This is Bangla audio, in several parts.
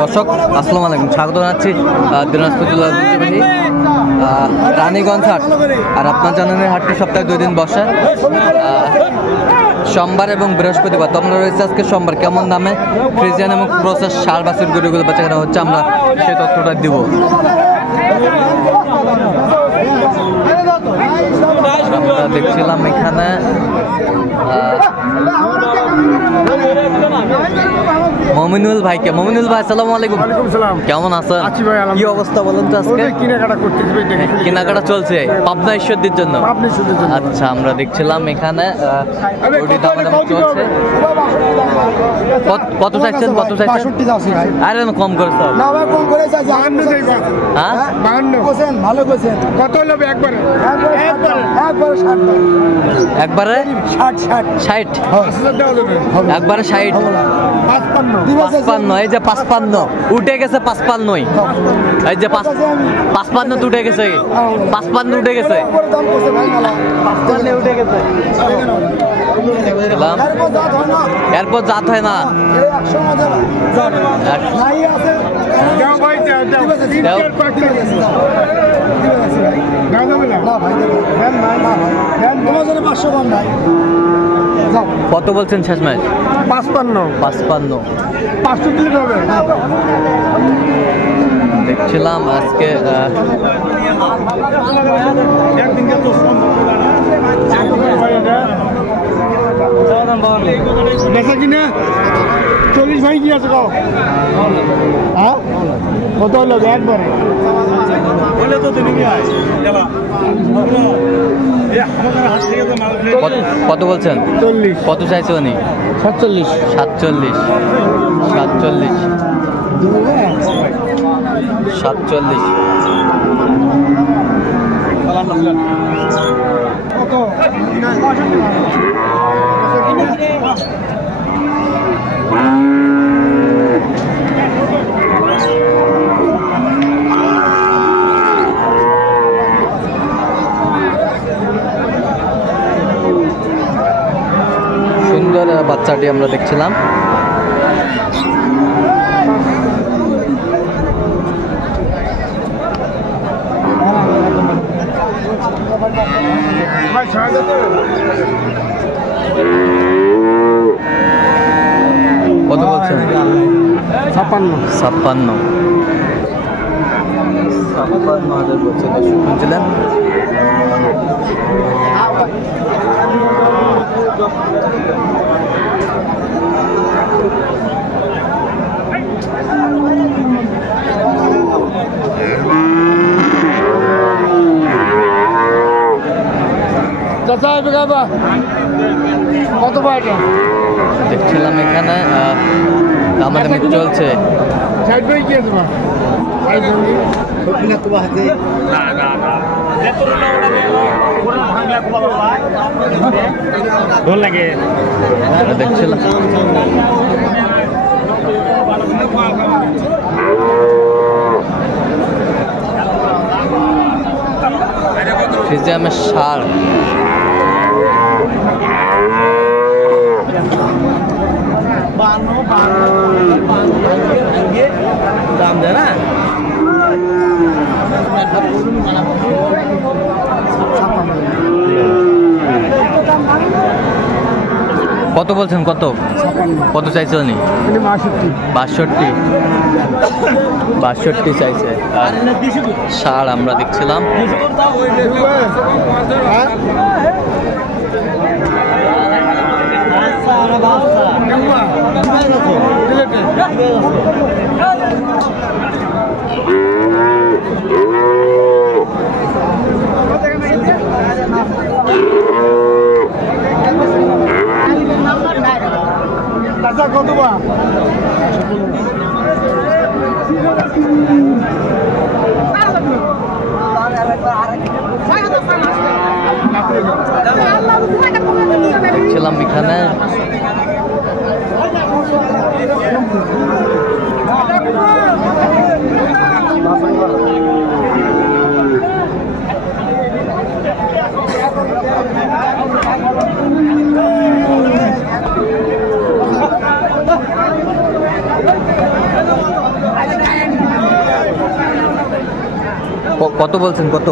দর্শক আসসালামু আলাইকুম, স্বাগত জানাচ্ছি দিনাজপুর জেলার ঐতিহ্যবাহী রানীগঞ্জ হাট। আর আপনার জানেন হাটটি সপ্তাহে 2 দিন বসে, সোমবার এবং বৃহস্পতিবার। তোমরা রয়েছে আজকে সোমবার। কেমন দামে ফ্রিজিয়ান এবং প্রসেস ষাঁড় বাছুর গরুগুলো বেচাকেনা হচ্ছে আমরা সেই তথ্যটা দিব। আমরা দেখছিলাম এখানে মমিনুল ভাইকে। মমিনুল ভাই আসসালামু আলাইকুম। কেমন আছেন? কি অবস্থা বলেন তো? আজকে কেনাকাটা চলছে পাবনা ঈশ্বরদীর জন্য। আচ্ছা, আমরা দেখছিলাম এখানে চলছে। কত চাইছেন? কত চাইছেন? আরে কম করে একবারে 60 একবারে 60 55। এই যে 55 উঠে গেছে, 55। এই যে 55 উঠে গেছে, 55 উঠে গেছে। এরপর জাত হয় না। কত বলছেন শেষ ম্যাচ? 55 দেখছিলাম আজকে। কিনা 40 ভাই কি আছে? কত হলো একবারে? কত বলছেন? 40। কত চাইছে উনি? 47 47 সুন্দর বাচ্চাটি আমরা দেখছিলাম। কত বলছেন? 56 শুনছিলেন। কত দেখছিলাম এখানে আমাদের চলছে। দেখছিলাম ফ্রিজিয়ামের ষাঁড়। দাম দেয় না। কত বলছেন? কত কত চাইছে উনি? 62 চাইছে। ষাঁড় আমরা দেখছিলাম। কত বা দেখছিলাম এখানে কত বলছেন? কত?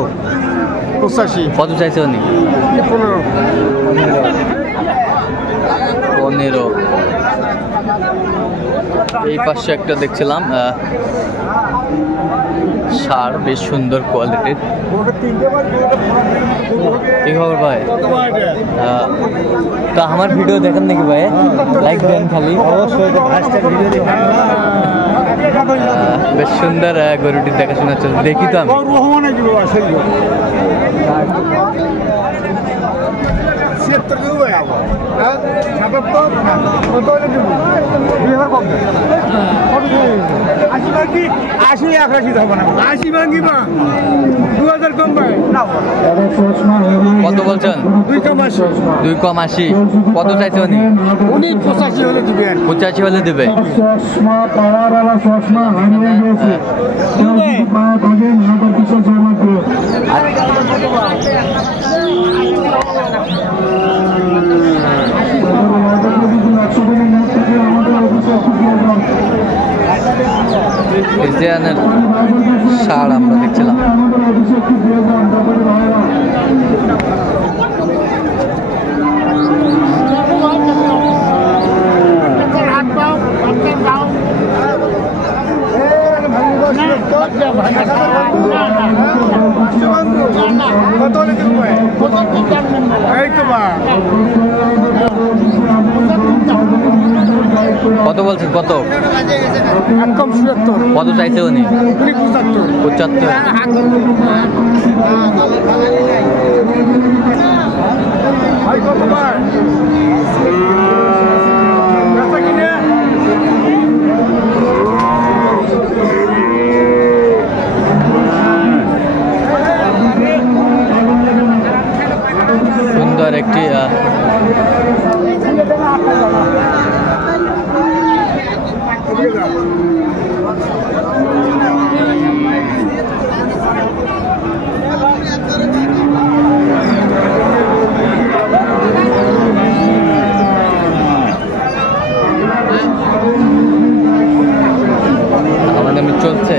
85। কত চাইছে উনি? 15। 15। এই পাশে একটা দেখছিলাম সার, বেশ সুন্দর কোয়ালিটির। কি খবর ভাই? তা আমার ভিডিও দেখেন নাকি ভাই? লাইক দেন খালি। বেশ সুন্দর গরুটি দেখাশোনা চলছে, দেখি তো আমি। কত বলছেন? 2,80। কত চাইছে উনি? 85 হলে দিবেন। 85 হলে দেবে। ফ্রিজিয়ানের সার আমরা দেখছিলাম। কত বলছেন? কত? কত চাইছে উনি? 75। সুন্দর একটি আমাদের চলছে।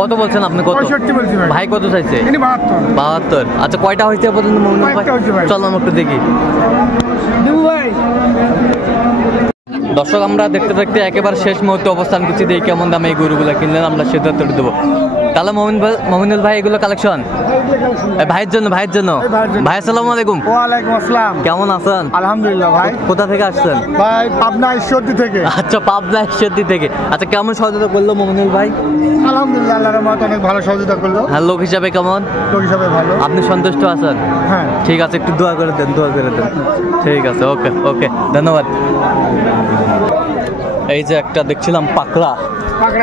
কত বলছেন আপনি? কত? 65 বলছি ভাই। ভাই কত চাইছে? 72। আচ্ছা, কয়টা হয়েছে পর্যন্ত? চলো আমরা একটু দেখি। দর্শক, আমরা দেখতে দেখতে একেবারে শেষ মুহূর্তে অবস্থান করছি। দেখি কেমন দামে এই গরুগুলো কিনলেন, আমরা সিদ্ধান্ত দেবো। তাহলে মমিনুল ভাই এগুলো কালেকশন ভাইয়ের জন্য। ভাই আসসালামু আলাইকুম। ওয়ালাইকুম আসসালাম। কেমন আছেন? আলহামদুলিল্লাহ ভাই। কোথা থেকে আসছেন? ভাই পাবনা ঈশ্বরদী থেকে। আচ্ছা, পাবনা ঈশ্বরদী থেকে। আচ্ছা, কেমন সহযোগিতা করলো মমিনুল ভাই? আলহামদুলিল্লাহ, আল্লাহর রহমতে অনেক ভালো সহযোগিতা করলো। হ্যাঁ, লোক হিসাবে কেমন? লোক হিসাবে ভালো। আপনি সন্তুষ্ট আছেন? হ্যাঁ, ঠিক আছে, একটু দোয়া করে দেন। ঠিক আছে, ওকে, ধন্যবাদ। এই যে একটা দেখছিলাম পাকড়া।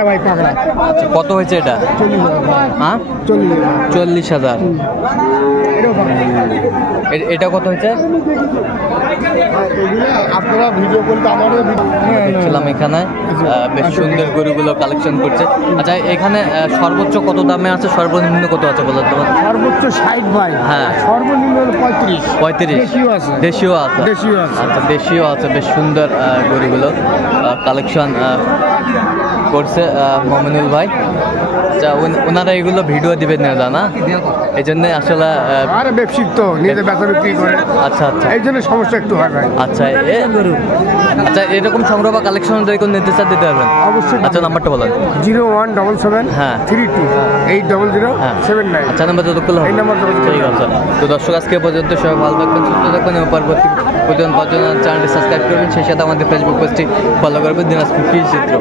ভাই পাকড়া। আচ্ছা, কত হয়েছে এটা? 40,000। হ্যাঁ, 40,000। এটা কত হয়েছে? আপনারা ভিডিও করতে আমারও দেখছিলাম এখানে বেশ সুন্দর গরুগুলো কালেকশন করছে। আচ্ছা, এখানে সর্বোচ্চ কত দামে আছে, সর্বনিম্ন কত আছে বলতে পারবেন? সর্বোচ্চ 60 ভাই। হ্যাঁ, সর্বনিম্ন 35। দেশীয় আছে। আচ্ছা, দেশীয় আছে। বেশ সুন্দর গরুগুলো কালেকশন করছে মমিনুল ভাই। আচ্ছা, ওনারা এগুলো ভিডিও দিবেন না জানা, এই জন্য আসলে আরে ব্যবসায়িক তো নিজে বেচা বিক্রি করে। আচ্ছা, এই জন্য সমস্যা একটু হয় ভাই। আচ্ছা, এরকম সংগ্রহ বা কালেকশন যদি কোনো নিতে চান দিতে পারবেন অবশ্যই। আচ্ছা, নাম্বারটা বলেন। 0177 হ্যাঁ 32 800 আচ্ছা, নাম্বার যত করলে এই নাম্বার ঠিক আছে। তো দর্শক, আজকে পর্যন্ত সবাই ভালো থাকবেন, সুস্থ থাকবেন এবং পরবর্তী চ্যানেলটি সাবস্ক্রাইব করবেন। সেই সাথে আমাদের ফেসবুক পেজটি ফলো করবেন, দিনাজপুর কৃষি চিত্র।